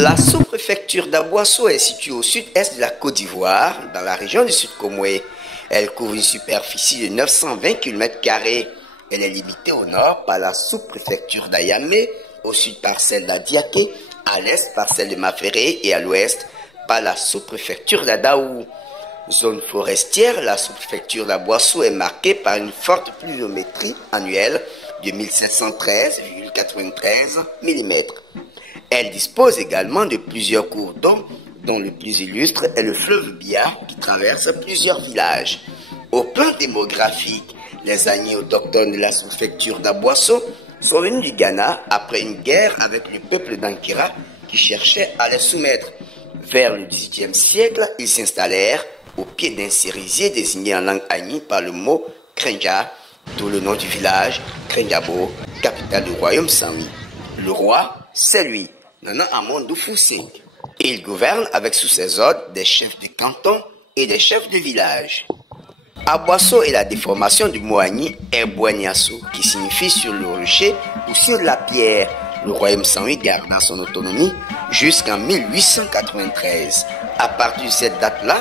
La sous-préfecture d'Aboasso est située au sud-est de la Côte d'Ivoire, dans la région du Sud-Komoué. Elle couvre une superficie de 920 km². Elle est limitée au nord par la sous-préfecture d'Ayamé, au sud par celle d'Adiaké, à l'est par celle de Maféré et à l'ouest par la sous-préfecture d'Adaou. Zone forestière, la sous-préfecture d'Aboasso est marquée par une forte pluviométrie annuelle de 1713,93 mm. Elle dispose également de plusieurs cours d'eau, dont le plus illustre est le fleuve Bia qui traverse plusieurs villages. Au plan démographique, les Agnis autochtones de la sous-préfecture d'Aboasso sont venus du Ghana après une guerre avec le peuple d'Ankira qui cherchait à les soumettre. Vers le XVIIIe siècle, ils s'installèrent au pied d'un cerisier désigné en langue Agni par le mot Krenja, d'où le nom du village, Krenjabo, capitale du royaume Saint-Louis. Le roi, c'est lui, Nana Amondou Foussing. Il gouverne avec sous ses ordres des chefs de canton et des chefs de village. Aboasso est la déformation du mot Agni Erboignasso, qui signifie sur le rocher ou sur la pierre. Le royaume Saint-Louis garda son autonomie jusqu'en 1893. À partir de cette date-là,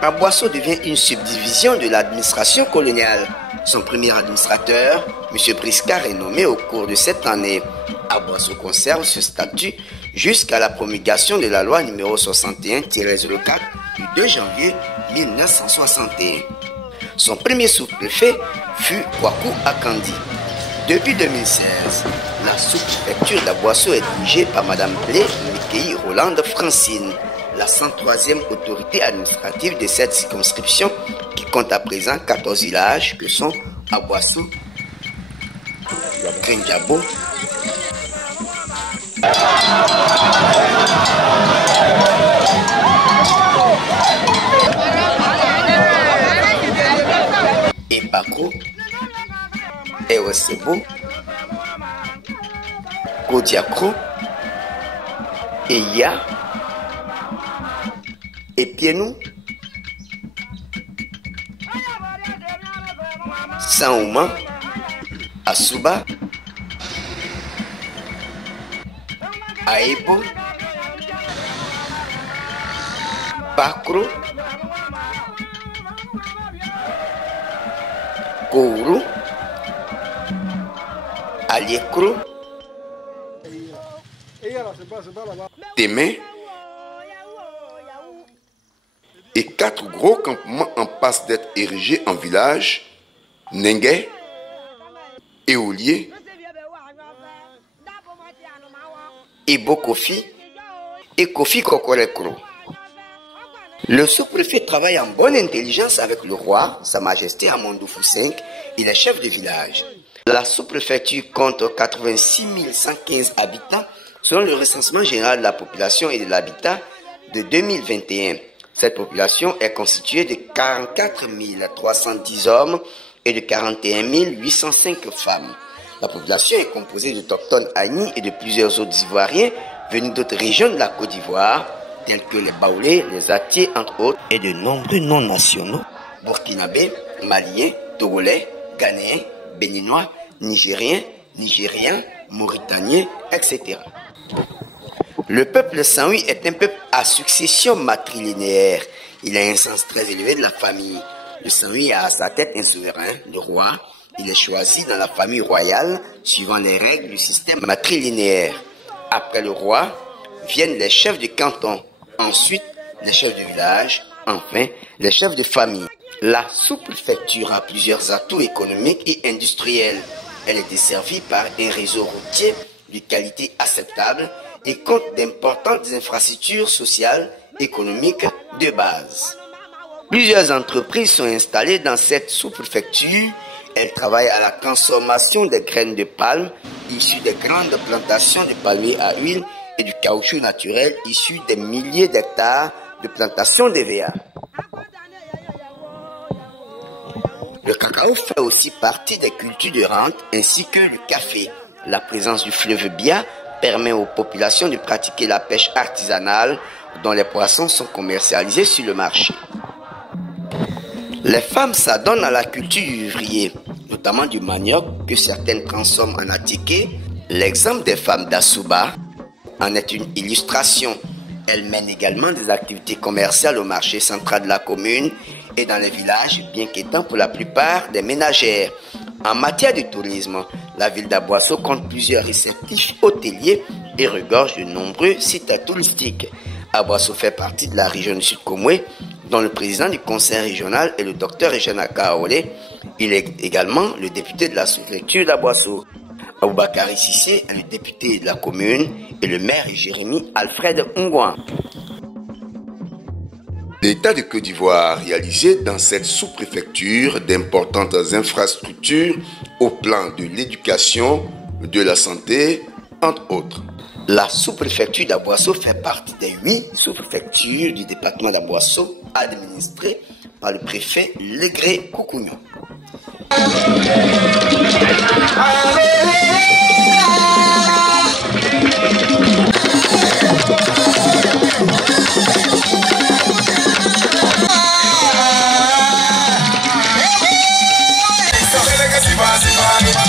Aboasso devient une subdivision de l'administration coloniale. Son premier administrateur, M. Briscard, est nommé au cours de cette année. Aboasso conserve ce statut jusqu'à la promulgation de la loi numéro 61-04 du 2 janvier 1961. Son premier sous-préfet fut Kwaku Akandi. Depuis 2016, la sous-préfecture d'Aboasso est dirigée par Mme Blé Mikei Rolande Francine, la 103e autorité administrative de cette circonscription qui compte à présent 14 villages que sont Aboasso, Krenjabo, Ebako, Ewesebo, Kodiakro, Eya, Epienou, Saouma, Asuba, Aebo, Bakro, Kourou, Aliekro, Témé et 4 gros campements en passe d'être érigés en village, Nengue, Éolier, Ebo Kofi et Kofi Kokorekro. Le sous-préfet travaille en bonne intelligence avec le roi, Sa Majesté Amondou Foussing et les chefs de village. La sous-préfecture compte 86 115 habitants selon le recensement général de la population et de l'habitat de 2021. Cette population est constituée de 44 310 hommes et de 41 805 femmes. La population est composée d'autochtones Agnis et de plusieurs autres Ivoiriens venus d'autres régions de la Côte d'Ivoire, tels que les Baoulés, les Atiers, entre autres, et de nombreux non-nationaux, burkinabés, maliens, togolais, ghanéens, béninois, nigériens, mauritaniens, etc. Le peuple Saint-Louis est un peuple à succession matrilinéaire. Il a un sens très élevé de la famille. Le Saint-Louis a à sa tête un souverain, le roi. Il est choisi dans la famille royale, suivant les règles du système matrilinéaire. Après le roi, viennent les chefs de canton, ensuite les chefs de village, enfin les chefs de famille. La sous-préfecture a plusieurs atouts économiques et industriels. Elle est desservie par un réseau routier de qualité acceptable et compte d'importantes infrastructures sociales, économiques de base. Plusieurs entreprises sont installées dans cette sous-préfecture. Elles travaillent à la consommation des graines de palme issues des grandes plantations de palmiers à huile et du caoutchouc naturel issu des milliers d'hectares de plantations d'EVA. Le cacao fait aussi partie des cultures de rente ainsi que le café. La présence du fleuve Bia permet aux populations de pratiquer la pêche artisanale dont les poissons sont commercialisés sur le marché. Les femmes s'adonnent à la culture du vivrier, notamment du manioc que certaines transforment en atiké. L'exemple des femmes d'Asuba, en est une illustration. Elle mène également des activités commerciales au marché central de la commune et dans les villages, bien qu'étant pour la plupart des ménagères. En matière de tourisme, la ville d'Aboasso compte plusieurs réceptifs hôteliers et regorge de nombreux sites touristiques. Aboasso fait partie de la région du Sud-Komwe, dont le président du conseil régional est le docteur Eugène Akaole. Il est également le député de la sous-préfecture d'Aboasso. Aboubakari Sissé est le député de la commune et le maire est Jérémy Alfred Ngouan. L'État de Côte d'Ivoire a réalisé dans cette sous-préfecture d'importantes infrastructures au plan de l'éducation, de la santé, entre autres. La sous-préfecture d'Aboasso fait partie des 8 sous-préfectures du département d'Aboasso administrées par le préfet Legré Koukounion. Bye.